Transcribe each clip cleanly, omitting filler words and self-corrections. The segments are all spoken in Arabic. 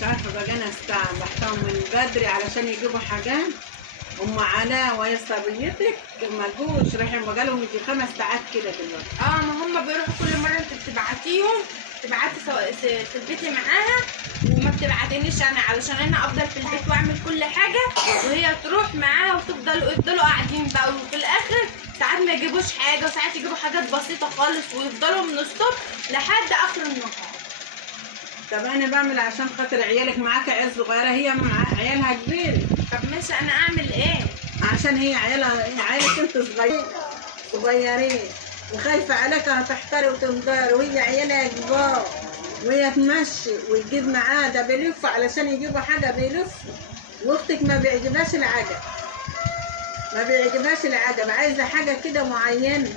مش عارفه بقى انا استعبحتهم من بدري علشان يجيبوا حاجات. ام علاء وهي صبيتك ما جوش، رايحين بقالهم يجي 5 ساعات كده دلوقتي. ما هم بيروحوا كل مره انت بتبعتيهم، تبعتي سلفتي معاها وما بتبعتنيش انا، علشان انا افضل في البيت واعمل كل حاجه وهي تروح معاها ويفضلوا قاعدين بقى، وفي الاخر ساعات ما يجيبوش حاجه وساعات يجيبوا حاجات بسيطه خالص ويفضلوا من الصبح لحد اخر النهار. طب انا بعمل عشان خاطر عيالك، معاك عيال صغيره، هي عيالها كبير. طب ماشي، انا اعمل ايه؟ عشان هي عيالك انت صغيرين وخايفه عليك هتحتري وتنضر، وهي عيالها كبار وهي تمشي وتجيب معاها، ده بيلفوا علشان يجيبوا حاجه بيلفوا، واختك ما بيعجبهاش العجب، عايزه حاجه كده معينه.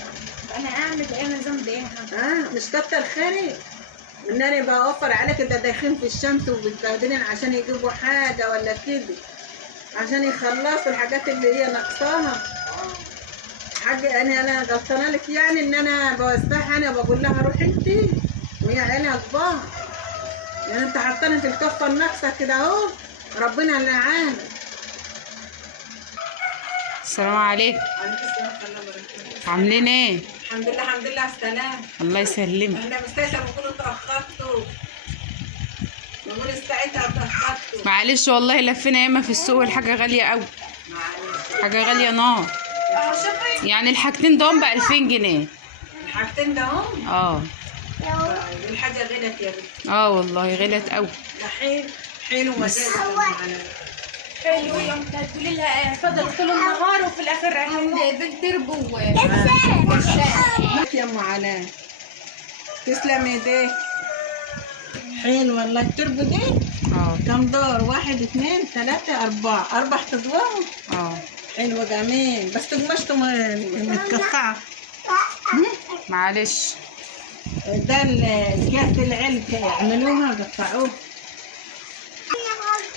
انا اعمل ايه؟ انا ذنبي ايه؟ مش كتر خيرك ان انا بوفر عليك، انت داخلين في الشمس وبتبهدلين عشان يجيبوا حاجه ولا كده، عشان يخلصوا الحاجات اللي هي ناقصاها. حاجه انا غلطانه لك يعني ان انا بوزعها، انا بقول لها روحي انت وهي عيالها كبار، يعني انت حاطاني في الكفه الناقصه كده اهو، ربنا اللي عانى. السلام عليكم. عليكم السلام ورحمه الله وبركاته. عاملين ايه؟ الحمد لله على السلامه. الله يسلمك. احنا مستعجل بنقول اتاخرتوا، بنقول ساعتها اتاخرتوا. معلش والله لفينا ياما في السوق والحاجه غاليه قوي. معلش حاجه غاليه نار. شوفي يعني الحاجتين دول ب 2000 جنيه. الحاجتين ده هم؟ الحاجه غلت يا بنتي. والله غلت قوي. ده حلو مزاج. حلو، يوم تقولي لها فضل طول النهار وفي الاخر رايحين بنتربوا يا ام علاء تسلم ايديك. حلو والله التربو دي. كم دور؟ 1 2 3 4 ادوار. حلوه جميل، بس قماشته متقطعه. معلش ده الكاس العلب يعملوها قطعوه.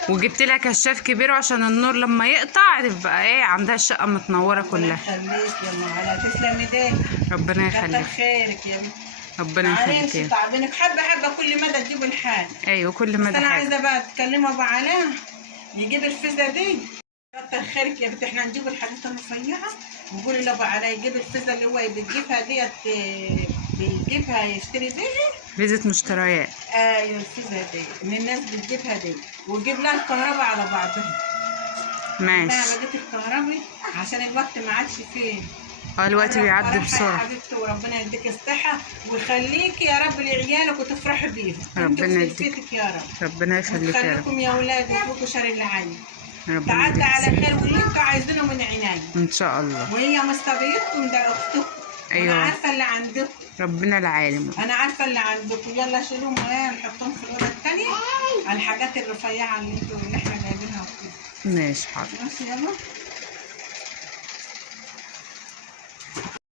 وجبت لها كشاف كبير عشان النور لما يقطع تبقى ايه عندها الشقه متنوره كلها. ربنا يخليك يا ام علاء، تسلم ايديك. ربنا يخليك. كتر خيرك يا بنتي. ربنا يخليك. معلش تعبانك، حبه كل مدى تجيبوا الحاجه. ايوه كل مدى. بس انا حاجه عايزه بقى تكلموا ابو علاء يجيب الفيزا دي. كتر خيرك يا بنتي، احنا نجيب الحاجات الرفيعه ونقول لابو علاء يجيب الفيزا اللي هو بيجيبها ديت، بيجيبها يشتري بيها فيزة مشتريات. ايوه الفيزا دي اللي الناس بتجيبها دي، وتجيب لها الكهرباء على بعضها. ماشي. انا بجيب الكهرباء عشان الوقت ما عادش فيه. الوقت بيعدي بسرعه يا حبيبتي، وربنا يديك الصحه ويخليكي يا رب لعيالك وتفرحي بيهم. ربنا يديك يا رب. ربنا يخليك يا رب. ويخليكم يا اولاد ويفوتوا شر العين. ربنا تعدي على يديك. خير واللي انتوا عايزينه من عيني ان شاء الله. وهي مستبيتكم ده اختكم. ايوه انا عارفه اللي عندكم. ربنا العالم. انا عارفه اللي عندكم. يلا شيلوهم ونحطهم في الاوضه الثانيه على الحاجات الرفيعه اللي احنا جايبينها وكده. ماشي حاضر. ماشي يلا.